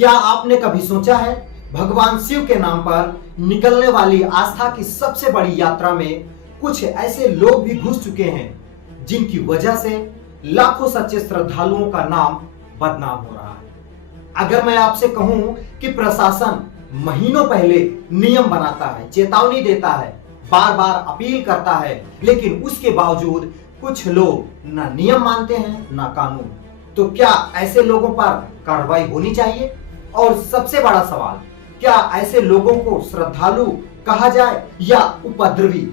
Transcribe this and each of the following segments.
क्या आपने कभी सोचा है भगवान शिव के नाम पर निकलने वाली आस्था की सबसे बड़ी यात्रा में कुछ ऐसे लोग भी घुस चुके हैं जिनकी वजह से लाखों सच्चे श्रद्धालुओं का नाम बदनाम हो रहा है। अगर मैं आपसे कहूं कि प्रशासन महीनों पहले नियम बनाता है, चेतावनी देता है, बार बार अपील करता है, लेकिन उसके बावजूद कुछ लोग ना नियम मानते हैं ना कानून, तो क्या ऐसे लोगों पर कार्रवाई होनी चाहिए? और सबसे बड़ा सवाल, क्या ऐसे लोगों को श्रद्धालु कहा जाए या उपद्रवी?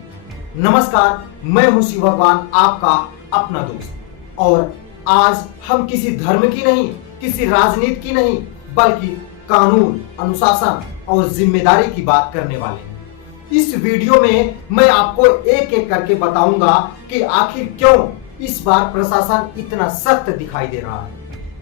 नमस्कार, मैं हूं शिव भगवान, आपका अपना दोस्त, और आज हम किसी धर्म की नहीं, किसी राजनीति की नहीं, बल्कि कानून, अनुशासन और जिम्मेदारी की बात करने वाले हैं। इस वीडियो में मैं आपको एक एक करके बताऊंगा कि आखिर क्यों इस बार प्रशासन इतना सख्त दिखाई दे रहा है,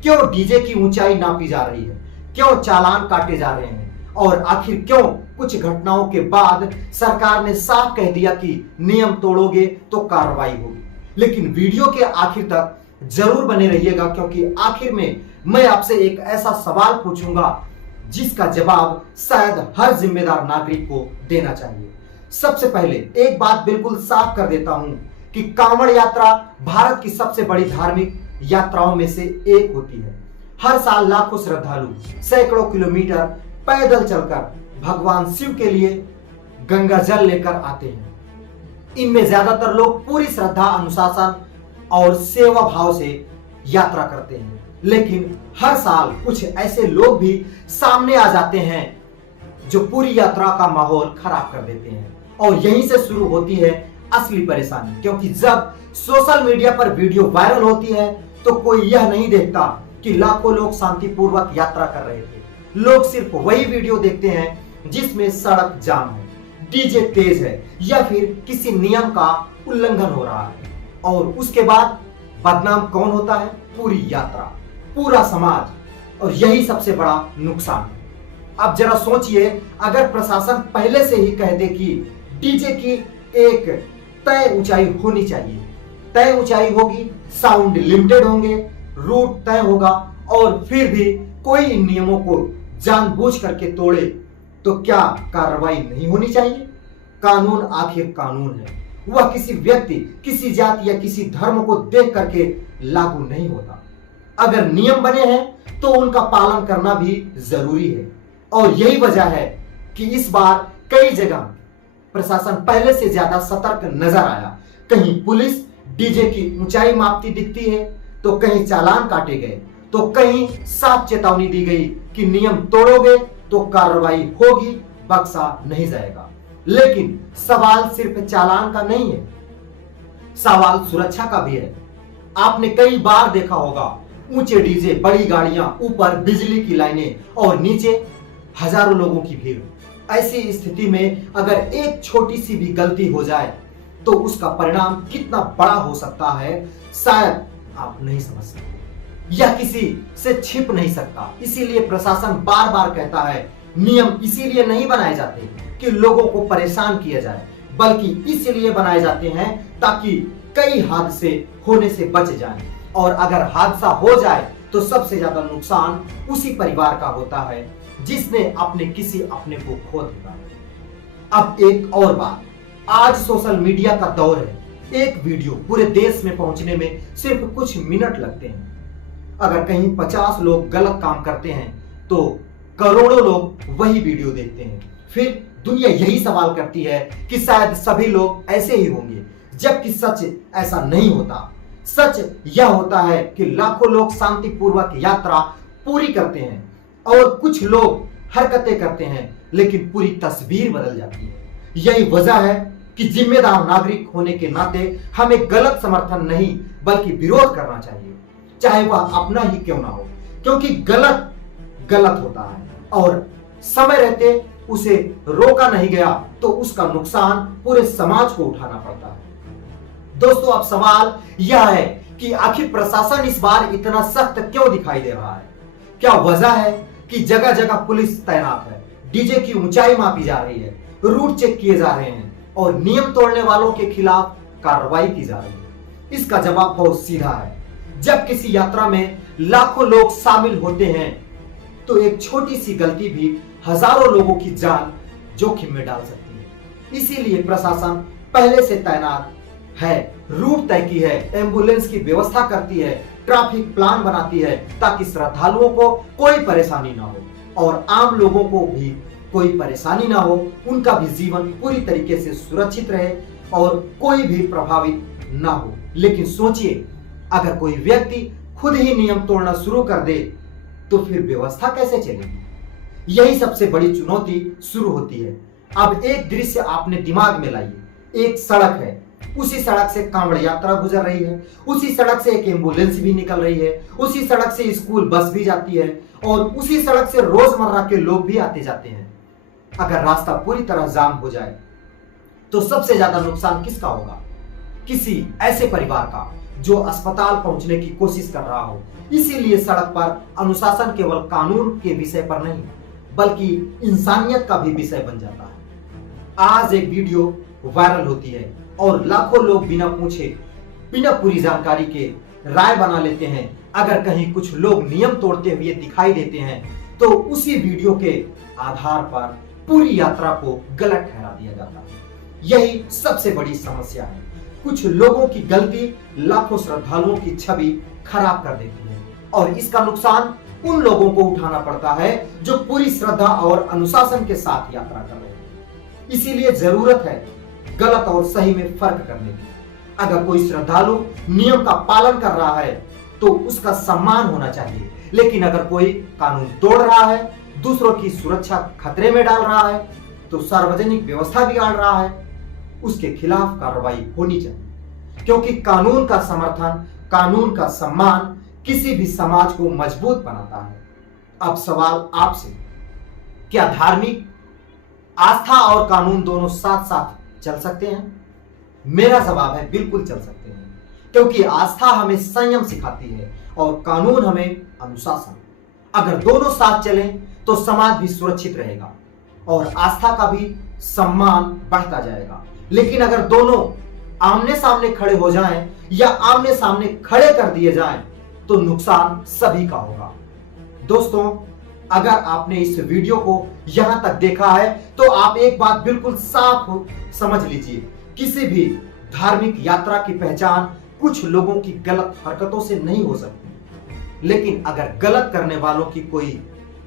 क्यों डीजे की ऊंचाई नापी जा रही है, क्यों चालान काटे जा रहे हैं, और आखिर क्यों कुछ घटनाओं के बाद सरकार ने साफ कह दिया कि नियम तोड़ोगे तो कार्रवाई होगी। लेकिन वीडियो के आखिर तक जरूर बने रहिएगा, क्योंकि आखिर में मैं आपसे एक ऐसा सवाल पूछूंगा जिसका जवाब शायद हर जिम्मेदार नागरिक को देना चाहिए। सबसे पहले एक बात बिल्कुल साफ कर देता हूं कि कांवड़ यात्रा भारत की सबसे बड़ी धार्मिक यात्राओं में से एक होती है। हर साल लाखों श्रद्धालु सैकड़ों किलोमीटर पैदल चलकर भगवान शिव के लिए गंगा जल लेकर आते हैं। इनमें ज्यादातर लोग पूरी श्रद्धा, अनुशासन और सेवा भाव से यात्रा करते हैं, लेकिन हर साल कुछ ऐसे लोग भी सामने आ जाते हैं जो पूरी यात्रा का माहौल खराब कर देते हैं। और यहीं से शुरू होती है असली परेशानी, क्योंकि जब सोशल मीडिया पर वीडियो वायरल होती है तो कोई यह नहीं देखता कि लाखों लोग शांतिपूर्वक यात्रा कर रहे थे। लोग सिर्फ वही वीडियो देखते हैं जिसमें सड़क जाम है, डीजे तेज है या फिर किसी नियम का उल्लंघन हो रहा है। और उसके बाद बदनाम कौन होता है? पूरी यात्रा, पूरा समाज, और यही सबसे बड़ा नुकसान है। अब जरा सोचिए, अगर प्रशासन पहले से ही कह दे कि डीजे की एक तय ऊंचाई होनी चाहिए, तय ऊंचाई होगी, साउंड लिमिटेड होंगे, रूट तय होगा, और फिर भी कोई इन नियमों को जानबूझ करके तोड़े, तो क्या कार्रवाई नहीं होनी चाहिए? कानून आखिर कानून है, वह किसी व्यक्ति, किसी जाति या किसी धर्म को देख करके लागू नहीं होता। अगर नियम बने हैं तो उनका पालन करना भी जरूरी है। और यही वजह है कि इस बार कई जगह प्रशासन पहले से ज्यादा सतर्क नजर आया। कहीं पुलिस डीजे की ऊंचाई मापती दिखती है, तो कहीं चालान काटे गए, तो कहीं साफ चेतावनी दी गई कि नियम तोड़ोगे तो कार्रवाई होगी, बख्शा नहीं जाएगा। लेकिन सवाल सिर्फ चालान का नहीं है, सवाल सुरक्षा का भी है। आपने कई बार देखा होगा, ऊंचे डीजे, बड़ी गाड़ियां, ऊपर बिजली की लाइनें और नीचे हजारों लोगों की भीड़। ऐसी स्थिति में अगर एक छोटी सी भी गलती हो जाए तो उसका परिणाम कितना बड़ा हो सकता है, शायद आप नहीं समझ सकते, यह किसी से छिप नहीं सकता। इसीलिए प्रशासन बार बार कहता है, नियम इसीलिए नहीं बनाए जाते कि लोगों को परेशान किया जाए, बल्कि इसीलिए बनाए जाते हैं ताकि कई हादसे होने से बच जाएं। और अगर हादसा हो जाए तो सबसे ज्यादा नुकसान उसी परिवार का होता है जिसने अपने किसी अपने को खो दिया। अब एक और बात, आज सोशल मीडिया का दौर है। एक वीडियो पूरे देश में पहुंचने में सिर्फ कुछ मिनट लगते हैं। अगर कहीं 50 लोग गलत काम करते हैं तो करोड़ों लोग वही वीडियो देखते हैं। फिर दुनिया यही सवाल करती है कि शायद सभी लोग ऐसे ही होंगे, जबकि सच ऐसा नहीं होता। सच यह होता है कि लाखों लोग शांतिपूर्वक यात्रा पूरी करते हैं और कुछ लोग हरकतें करते हैं, लेकिन पूरी तस्वीर बदल जाती है। यही वजह है कि जिम्मेदार नागरिक होने के नाते हमें गलत समर्थन नहीं बल्कि विरोध करना चाहिए, चाहे वह अपना ही क्यों ना हो, क्योंकि गलत गलत होता है और समय रहते उसे रोका नहीं गया तो उसका नुकसान पूरे समाज को उठाना पड़ता है। दोस्तों, अब सवाल यह है कि आखिर प्रशासन इस बार इतना सख्त क्यों दिखाई दे रहा है? क्या वजह है कि जगह जगह पुलिस तैनात है, डीजे की ऊंचाई मापी जा रही है, रूट चेक किए जा रहे हैं और नियम तोड़ने वालों के खिलाफ कार्रवाई की जा रही है? इसका जवाब बहुत सीधा है। जब किसी यात्रा में लाखों लोग शामिल होते हैं तो एक छोटी सी गलती भी हजारों लोगों की जान जोखिम में डाल सकती है। इसीलिए प्रशासन पहले से तैनात है, रूट तय की है, एम्बुलेंस की व्यवस्था करती है, ट्रैफिक प्लान बनाती है ताकि श्रद्धालुओं को कोई परेशानी ना हो और आम लोगों को भी कोई परेशानी ना हो, उनका भी जीवन पूरी तरीके से सुरक्षित रहे और कोई भी प्रभावित ना हो। लेकिन सोचिए, अगर कोई व्यक्ति खुद ही नियम तोड़ना शुरू कर दे तो फिर व्यवस्था कैसे चलेगी? यही सबसे बड़ी चुनौती शुरू होती है। अब एक दृश्य आपने दिमाग में लाइए, एक सड़क है, उसी सड़क से कांवड़ यात्रा गुजर रही है, उसी सड़क से एक एम्बुलेंस भी निकल रही है, उसी सड़क से स्कूल बस भी जाती है और उसी सड़क से रोजमर्रा के लोग भी आते जाते हैं। अगर रास्ता पूरी तरह जाम हो जाए तो सबसे ज्यादा नुकसान किसका होगा? किसी ऐसे परिवार का जो अस्पताल पहुंचने की कोशिश कर रहा हो। इसीलिए सड़क पर अनुशासन केवल कानून के विषय पर नहीं बल्कि इंसानियत का भी विषय बन जाता है। आज एक वीडियो वायरल होती है और लाखों लोग बिना पूछे, बिना पूरी जानकारी के राय बना लेते हैं। अगर कहीं कुछ लोग नियम तोड़ते हुए दिखाई देते हैं तो उसी वीडियो के आधार पर पूरी यात्रा को गलत ठहरा दिया जाता है। यही सबसे बड़ी समस्या है। कुछ लोगों की गलती लाखों श्रद्धालुओं की छवि खराब कर देती है और इसका नुकसान उन लोगों को उठाना पड़ता है जो पूरी श्रद्धा और अनुशासन के साथ यात्रा कर रहे हैं। इसीलिए जरूरत है गलत और सही में फर्क करने की। अगर कोई श्रद्धालु नियम का पालन कर रहा है तो उसका सम्मान होना चाहिए, लेकिन अगर कोई कानून तोड़ रहा है, दूसरों की सुरक्षा खतरे में डाल रहा है, तो सार्वजनिक व्यवस्था बिगाड़ रहा है, उसके खिलाफ कार्रवाई होनी चाहिए। क्योंकि कानून का समर्थन, कानून का सम्मान किसी भी समाज को मजबूत बनाता है। अब सवाल आपसे, क्या धार्मिक आस्था और कानून दोनों साथ साथ चल सकते हैं? मेरा जवाब है बिल्कुल चल सकते हैं, क्योंकि आस्था हमें संयम सिखाती है और कानून हमें अनुशासन। अगर दोनों साथ चलें तो समाज भी सुरक्षित रहेगा और आस्था का भी सम्मान बढ़ता जाएगा। लेकिन अगर दोनों आमने सामने खड़े हो जाएं या आमने सामने खड़े कर दिए जाएं तो नुकसान सभी का होगा। दोस्तों, अगर आपने इस वीडियो को यहां तक देखा है तो आप एक बात बिल्कुल साफ समझ लीजिए, किसी भी धार्मिक यात्रा की पहचान कुछ लोगों की गलत हरकतों से नहीं हो सकती, लेकिन अगर गलत करने वालों की कोई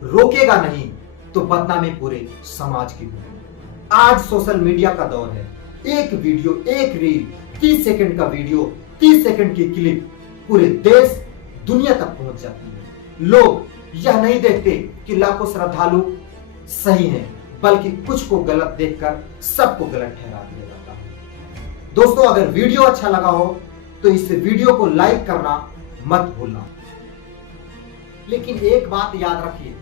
रोकेगा नहीं तो बदनामी पूरे समाज की होगी। आज सोशल मीडिया का दौर है। एक वीडियो, एक रील, 30 सेकंड का वीडियो, 30 सेकंड की क्लिप पूरे देश दुनिया तक पहुंच जाती है। लोग यह नहीं देखते कि लाखों श्रद्धालु सही हैं, बल्कि कुछ को गलत देखकर सबको गलत ठहरा दिया जाता है। दोस्तों, अगर वीडियो अच्छा लगा हो तो इस वीडियो को लाइक करना मत भूलना। लेकिन एक बात याद रखिए,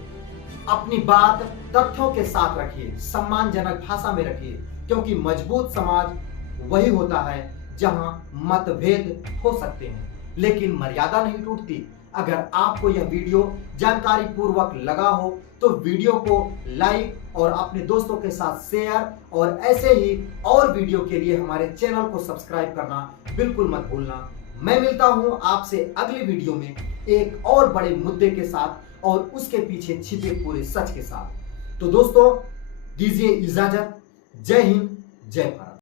अपनी बात तथ्यों के साथ रखिए, सम्मानजनक भाषा में रखिए, क्योंकि मजबूत समाज वही होता है जहां मतभेद हो सकते हैं लेकिन मर्यादा नहीं टूटती। अगर आपको यह वीडियो जानकारी पूर्वक लगा हो तो वीडियो को लाइक और अपने दोस्तों के साथ शेयर और ऐसे ही और वीडियो के लिए हमारे चैनल को सब्सक्राइब करना बिल्कुल मत भूलना। मैं मिलता हूं आपसे अगली वीडियो में एक और बड़े मुद्दे के साथ और उसके पीछे छिपे पूरे सच के साथ। तो दोस्तों, दीजिए इजाजत। जय हिंद, जय भारत।